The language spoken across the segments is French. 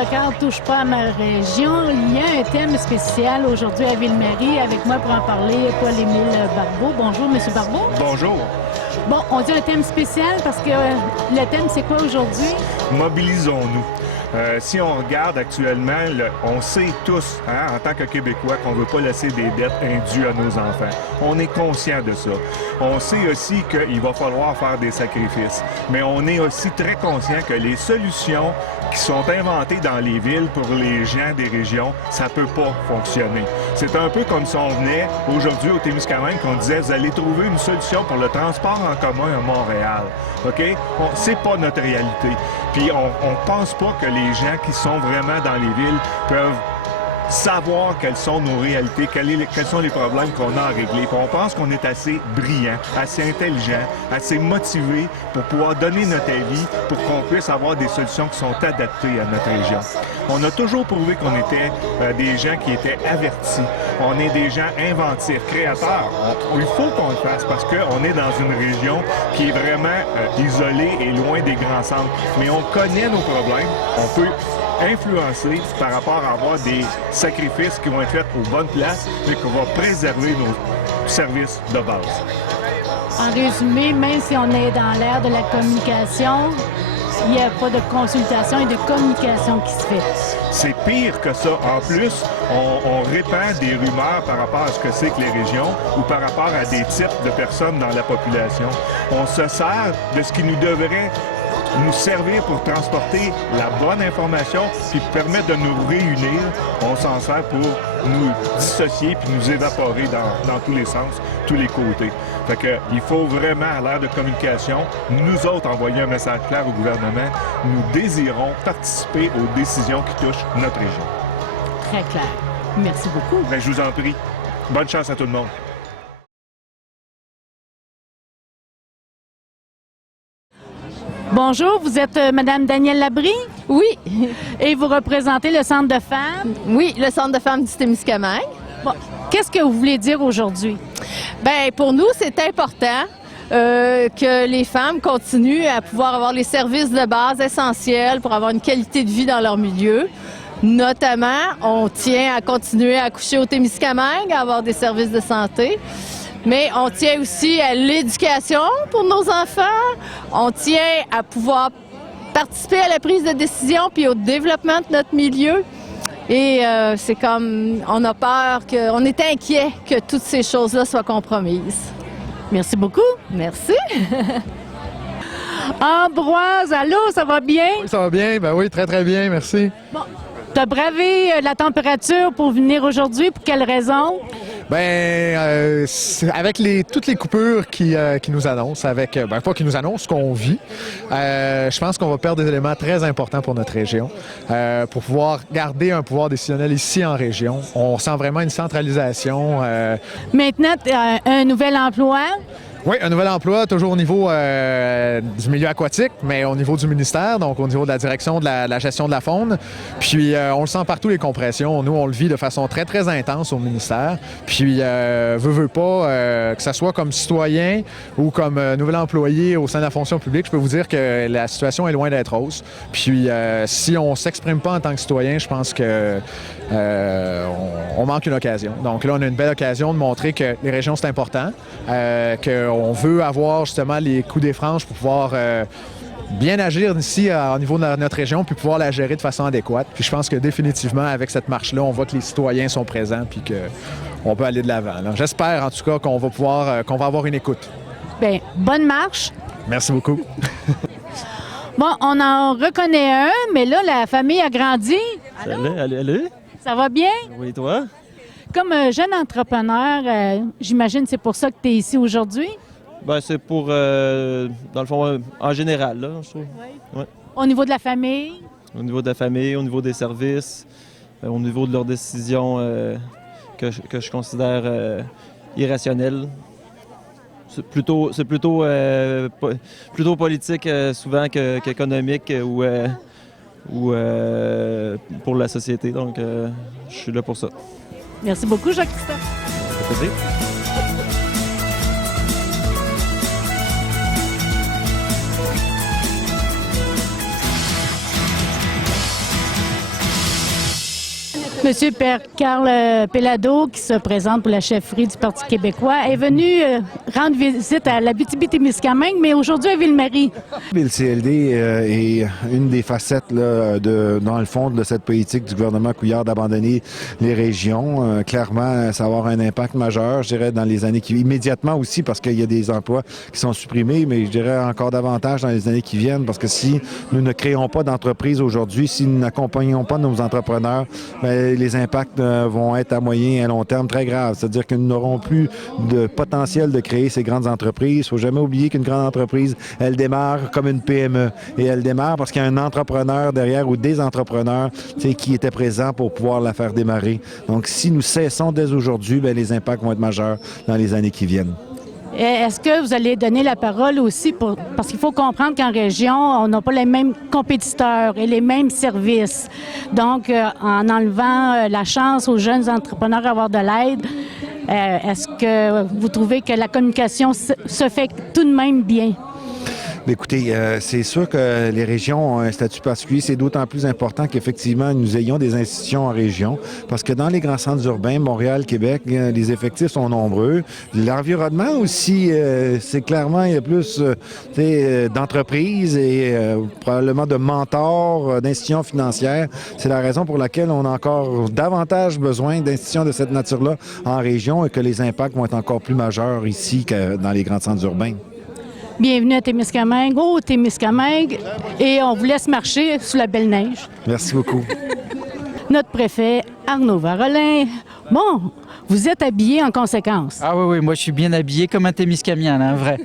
local ne touche pas à ma région. Il y a un thème spécial aujourd'hui à Ville-Marie. Avec moi pour en parler, Paul-Émile Barbeau. Bonjour, M. Barbeau. Bonjour. Bon, on dit un thème spécial parce que le thème, c'est quoi aujourd'hui? Mobilisons-nous. Si on regarde actuellement, on sait tous, en tant que Québécois, qu'on ne veut pas laisser des dettes indues à nos enfants. On est conscient de ça. On sait aussi qu'il va falloir faire des sacrifices. Mais on est aussi très conscient que les solutions qui sont inventées dans les villes pour les gens des régions, ça ne peut pas fonctionner. C'est un peu comme si on venait aujourd'hui au Témiscamingue qu'on disait « Vous allez trouver une solution pour le transport en commun à Montréal. » OK? C'est pas notre réalité. Puis on pense pas que les gens qui sont vraiment dans les villes peuvent savoir quelles sont nos réalités, quels sont les problèmes qu'on a à régler. Puis on pense qu'on est assez brillant, assez intelligent, assez motivé pour pouvoir donner notre avis pour qu'on puisse avoir des solutions qui sont adaptées à notre région. On a toujours prouvé qu'on était des gens qui étaient avertis. On est des gens inventifs, créateurs. Il faut qu'on le fasse parce qu'on est dans une région qui est vraiment isolée et loin des grands centres. Mais on connaît nos problèmes. On peut influencer par rapport à avoir des sacrifices qui vont être faits aux bonnes places, mais qu'on va préserver nos services de base. En résumé, même si on est dans l'ère de la communication, il n'y a pas de consultation et de communication qui se fait. C'est pire que ça. En plus, on répand des rumeurs par rapport à ce que c'est que les régions ou par rapport à des types de personnes dans la population. On se sert de ce qui nous devrait nous servir pour transporter la bonne information puis permettre de nous réunir. On s'en sert pour nous dissocier puis nous évaporer dans tous les sens, tous les côtés. Fait que il faut vraiment, à l'ère de communication, nous autres envoyer un message clair au gouvernement. Nous désirons participer aux décisions qui touchent notre région. Très clair. Merci beaucoup. Bien, je vous en prie. Bonne chance à tout le monde. Bonjour, vous êtes Madame Danielle Labrie? Oui, Et vous représentez le Centre de femmes? oui, le Centre de femmes du Témiscamingue. Bon, qu'est-ce que vous voulez dire aujourd'hui? Bien, pour nous, c'est important que les femmes continuent à pouvoir avoir les services de base essentiels pour avoir une qualité de vie dans leur milieu. Notamment, on tient à continuer à accoucher au Témiscamingue, à avoir des services de santé. Mais on tient aussi à l'éducation pour nos enfants. On tient à pouvoir participer à la prise de décision puis au développement de notre milieu. Et c'est comme, on a peur, on est inquiet que toutes ces choses-là soient compromises. Merci beaucoup. Merci. Ambroise, allô, ça va bien? Oui, ça va bien. Ben oui, très, très bien. Merci. Bon, t'as bravé la température pour venir aujourd'hui. Pour quelle raison? Avec toutes les coupures qui nous annoncent, pas qui nous annoncent, qu'on vit, je pense qu'on va perdre des éléments très importants pour notre région. Pour pouvoir garder un pouvoir décisionnel ici en région, on sent vraiment une centralisation. Maintenant, tu as un nouvel emploi. Oui, un nouvel emploi, toujours au niveau du milieu aquatique, mais au niveau du ministère, donc au niveau de la direction de la gestion de la faune. Puis on le sent partout, les compressions. Nous, on le vit de façon très, très intense au ministère. Puis, veut pas, que ce soit comme citoyen ou comme nouvel employé au sein de la fonction publique, je peux vous dire que la situation est loin d'être rose. Puis, si on s'exprime pas en tant que citoyen, je pense que on manque une occasion. Donc là, on a une belle occasion de montrer que les régions, c'est important, qu'on veut avoir justement les coups des franges pour pouvoir bien agir ici au niveau de notre région puis pouvoir la gérer de façon adéquate. Puis je pense que définitivement, avec cette marche-là, on voit que les citoyens sont présents puis qu'on peut aller de l'avant. J'espère en tout cas qu'on va pouvoir, qu'on va avoir une écoute. Bien, bonne marche. Merci beaucoup. Bon, on en reconnaît un, mais là, la famille a grandi. Allô? Ça va bien? Oui, toi? Comme jeune entrepreneur, j'imagine que c'est pour ça que tu es ici aujourd'hui. Ben, c'est pour, dans le fond, en général, là, je trouve. Oui. Ouais. Au niveau de la famille? Au niveau de la famille, au niveau des services, au niveau de leurs décisions que je considère irrationnelles. C'est plutôt politique souvent qu'économique ou pour la société. Donc, je suis là pour ça. Merci beaucoup, Jacques-Christophe. Ça fait plaisir. Monsieur Pierre-Carl Pellado, qui se présente pour la chefferie du Parti québécois, est venu rendre visite à l'Abitibi-Témiscamingue, mais aujourd'hui à Ville-Marie. Le CLD est une des facettes là, dans le fond de cette politique du gouvernement Couillard d'abandonner les régions. Clairement, ça va avoir un impact majeur, je dirais, dans les années qui viennent. Immédiatement aussi, parce qu'il y a des emplois qui sont supprimés, mais je dirais encore davantage dans les années qui viennent, parce que si nous ne créons pas d'entreprise aujourd'hui, si nous n'accompagnons pas nos entrepreneurs, bien, les impacts vont être à moyen et à long terme très graves. C'est-à-dire que nous n'aurons plus de potentiel de créer ces grandes entreprises. Il ne faut jamais oublier qu'une grande entreprise, elle démarre comme une PME. Et elle démarre parce qu'il y a un entrepreneur derrière ou des entrepreneurs qui étaient présents pour pouvoir la faire démarrer. Donc, si nous cessons dès aujourd'hui, bien, les impacts vont être majeurs dans les années qui viennent. Est-ce que vous allez donner la parole aussi parce qu'il faut comprendre qu'en région, on n'a pas les mêmes compétiteurs et les mêmes services. Donc, en enlevant la chance aux jeunes entrepreneurs d'avoir de l'aide, est-ce que vous trouvez que la communication se fait tout de même bien? Écoutez, c'est sûr que les régions ont un statut particulier. C'est d'autant plus important qu'effectivement, nous ayons des institutions en région. Parce que dans les grands centres urbains, Montréal, Québec, les effectifs sont nombreux. L'environnement aussi, c'est clairement, il y a plus d'entreprises et probablement de mentors, d'institutions financières. C'est la raison pour laquelle on a encore davantage besoin d'institutions de cette nature-là en région et que les impacts vont être encore plus majeurs ici que dans les grands centres urbains. Bienvenue à Témiscamingue, au Témiscamingue, et on vous laisse marcher sous la belle neige. Merci beaucoup. Notre préfet, Arnaud Varolin. Bon, vous êtes habillé en conséquence. Ah oui, moi je suis bien habillé comme un Témiscamien, là, un vrai.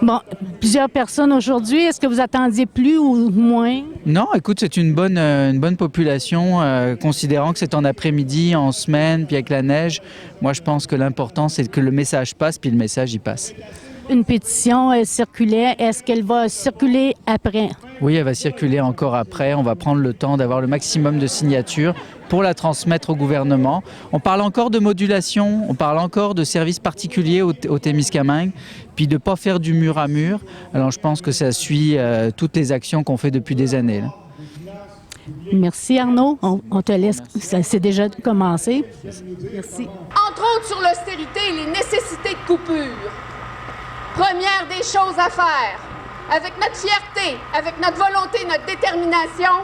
Bon, plusieurs personnes aujourd'hui. Est-ce que vous attendiez plus ou moins? Non, écoute, c'est une bonne population, considérant que c'est en après-midi, en semaine, puis avec la neige. Moi, je pense que l'important, c'est que le message passe, puis le message, il passe. Une pétition circulait. Est-ce qu'elle va circuler après? Oui, elle va circuler encore après. On va prendre le temps d'avoir le maximum de signatures pour la transmettre au gouvernement. On parle encore de modulation, on parle encore de services particuliers au Témiscamingue, puis de ne pas faire du mur à mur. Alors je pense que ça suit toutes les actions qu'on fait depuis des années, là. Merci Arnaud. On te laisse. Ça s'est déjà commencé. Merci. Entre autres sur l'austérité et les nécessités de coupure. Première des choses à faire, avec notre fierté, avec notre volonté, notre détermination,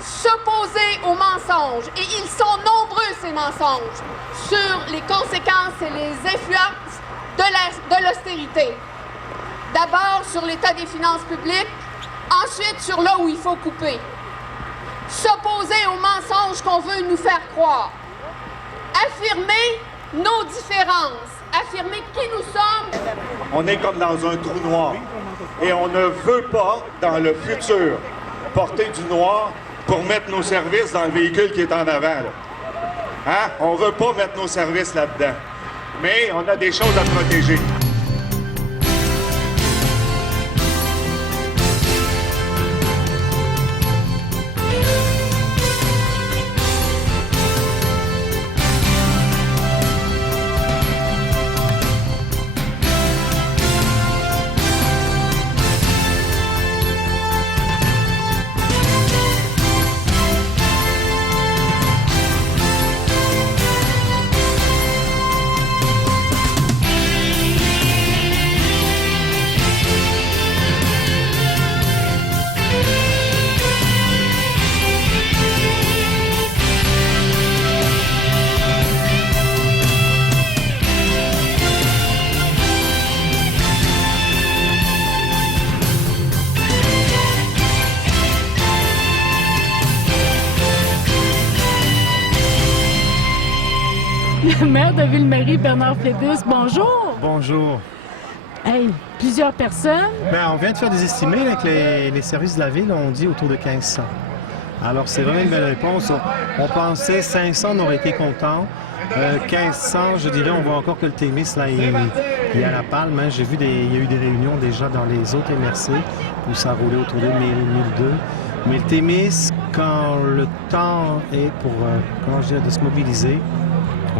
s'opposer aux mensonges. Et ils sont nombreux, ces mensonges, sur les conséquences et les influences de l'austérité. D'abord sur l'état des finances publiques, ensuite sur là où il faut couper. S'opposer aux mensonges qu'on veut nous faire croire. Affirmer nos différences. Affirmer qui nous sommes. On est comme dans un trou noir et on ne veut pas, dans le futur, porter du noir pour mettre nos services dans le véhicule qui est en avant. Là. Hein? On ne veut pas mettre nos services là-dedans. Mais on a des choses à protéger. Le maire de Ville-Marie, Bernard Flébus, bonjour. Bonjour. Hey, plusieurs personnes. Bien, on vient de faire des estimés là, avec les services de la ville, on dit autour de 1500. Alors, c'est vraiment une belle réponse. On pensait 500, on aurait été contents. 1500, je dirais, on voit encore que le Témis, là, il est à la palme. Hein. J'ai vu il y a eu des réunions déjà dans les autres MRC où ça roulait autour de 1000, 1002. Mais le Témis, quand le temps est pour, de se mobiliser,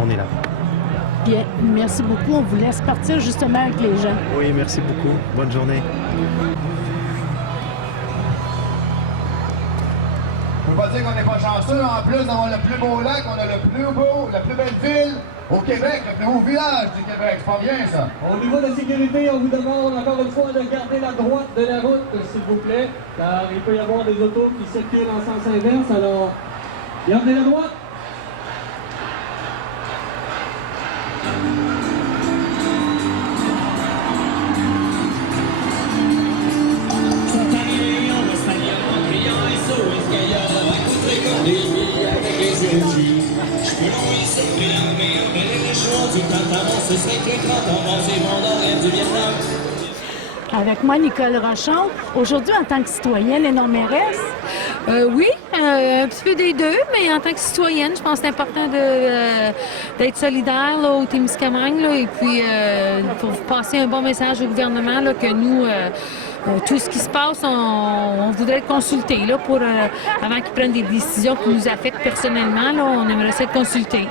on est là. Bien, merci beaucoup. On vous laisse partir justement avec les gens. Oui, merci beaucoup. Bonne journée. Je veux pas dire qu'on n'est pas chanceux, en plus d'avoir le plus beau lac, on a la plus belle ville au Québec, le plus beau village du Québec. C'est pas bien, ça? Au niveau de la sécurité, on vous demande encore une fois de garder la droite de la route, s'il vous plaît, car il peut y avoir des autos qui circulent en sens inverse, alors gardez la droite. Avec moi, Nicole Rochon. Aujourd'hui, en tant que citoyenne et non mairesse, Oui, un petit peu des deux, mais en tant que citoyenne, je pense que c'est important d'être solidaire là, au Témiscamingue là, et puis pour passer un bon message au gouvernement là, que nous, tout ce qui se passe, on voudrait être consulté là, pour, avant qu'ils prennent des décisions qui nous affectent personnellement. Là, on aimerait s'être consultés.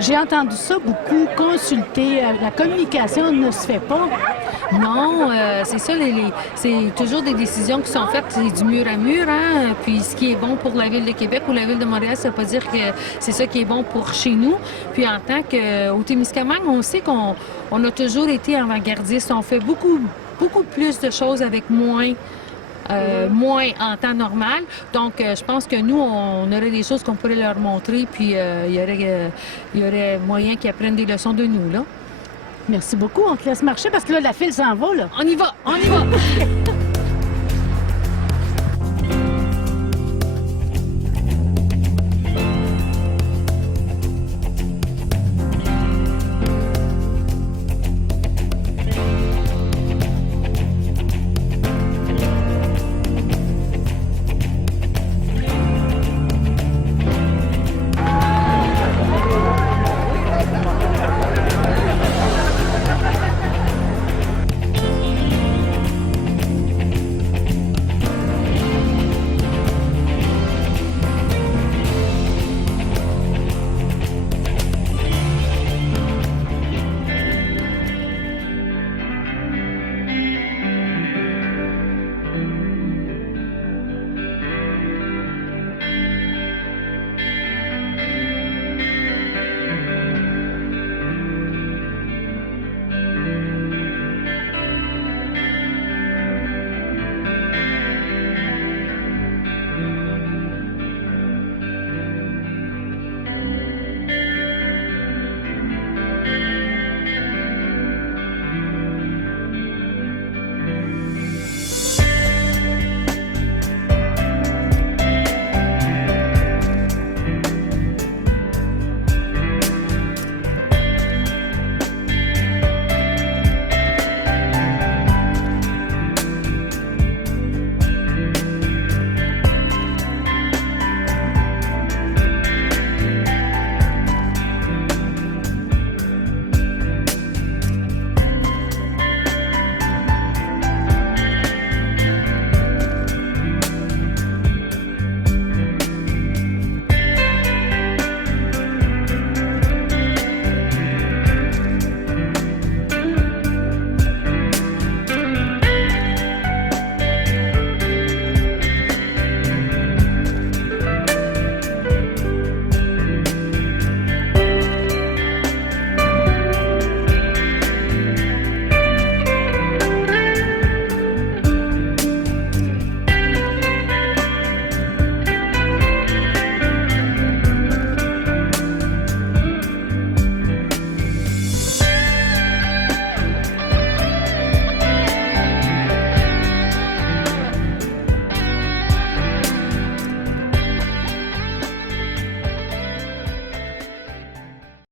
j'ai entendu ça beaucoup, consulter. La communication ne se fait pas. Non, c'est ça, c'est toujours des décisions qui sont faites du mur à mur. Hein? Puis ce qui est bon pour la Ville de Québec ou la Ville de Montréal, ça ne veut pas dire que c'est ça qui est bon pour chez nous. Puis en tant qu'au Témiscamingue, on sait qu'on a toujours été avant-gardistes. On fait beaucoup plus de choses avec moins en temps normal. Donc, je pense que nous, on aurait des choses qu'on pourrait leur montrer, puis il y aurait moyen qu'ils apprennent des leçons de nous, là. Merci beaucoup. On te laisse marcher parce que là, la file s'en va, là. On y va!